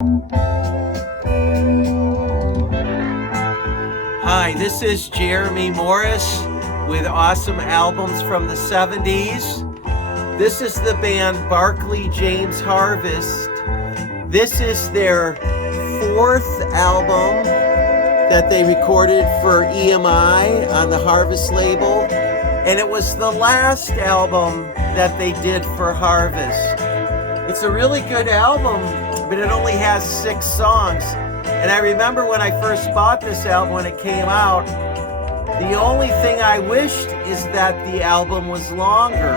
Hi, this is Jeremy Morris with awesome albums from the 70s. This is the band Barclay James Harvest. This is their fourth album that they recorded for EMI on the Harvest label, and it was the last album that they did for Harvest. It's a really good album, but it only has 6 songs. And I remember when I first bought this album when it came out, the only thing I wished is that the album was longer.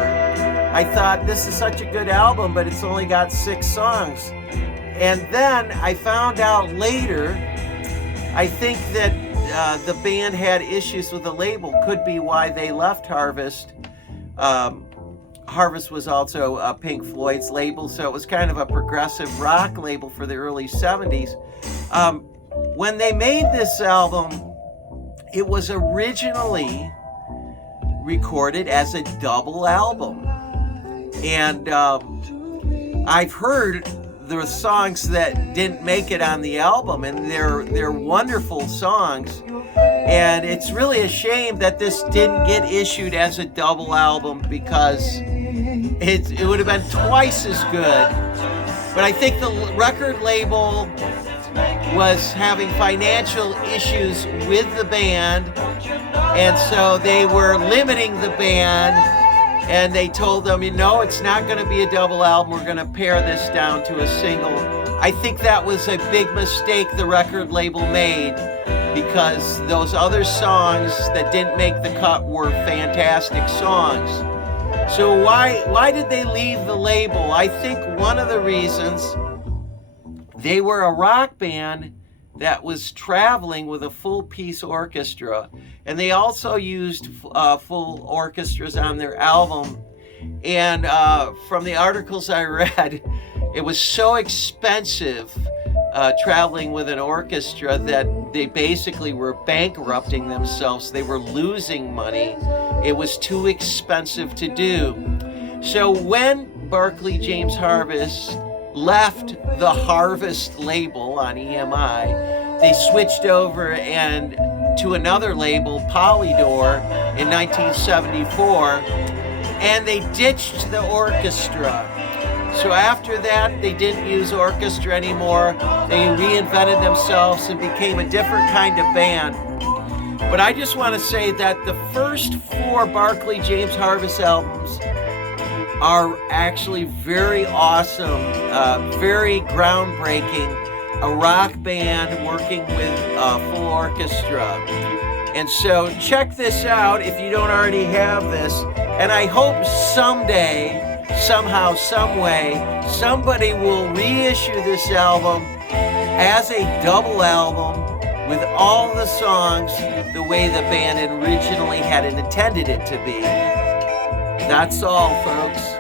I thought, this is such a good album, but it's only got 6 songs. And then I found out later, I think that the band had issues with the label, could be why they left Harvest. Harvest was also Pink Floyd's label, so it was kind of a progressive rock label for the early 70s. When they made this album, it was originally recorded as a double album. And I've heard the songs that didn't make it on the album, and they're wonderful songs. And it's really a shame that this didn't get issued as a double album, because it would have been twice as good. But I think the record label was having financial issues with the band, and so they were limiting the band, and they told them, it's not going to be a double album, we're going to pare this down to a single. I think that was a big mistake the record label made, because those other songs that didn't make the cut were fantastic songs. So why did they leave the label? I think one of the reasons, they were a rock band that was traveling with a full-piece orchestra, and they also used full orchestras on their album. And from the articles I read, it was so expensive traveling with an orchestra that they basically were bankrupting themselves. They were losing money. It was too expensive to do. So when Barclay James Harvest left the Harvest label on EMI, they switched over to another label, Polydor, in 1974, and they ditched the orchestra. So after that, they didn't use orchestra anymore. They reinvented themselves and became a different kind of band. But I just want to say that the first 4 Barclay James Harvest albums are actually very awesome, very groundbreaking. A rock band working with a full orchestra. And so check this out if you don't already have this. And I hope someday, somehow, some way, somebody will reissue this album as a double album with all the songs the way the band originally had intended it to be. That's all, folks.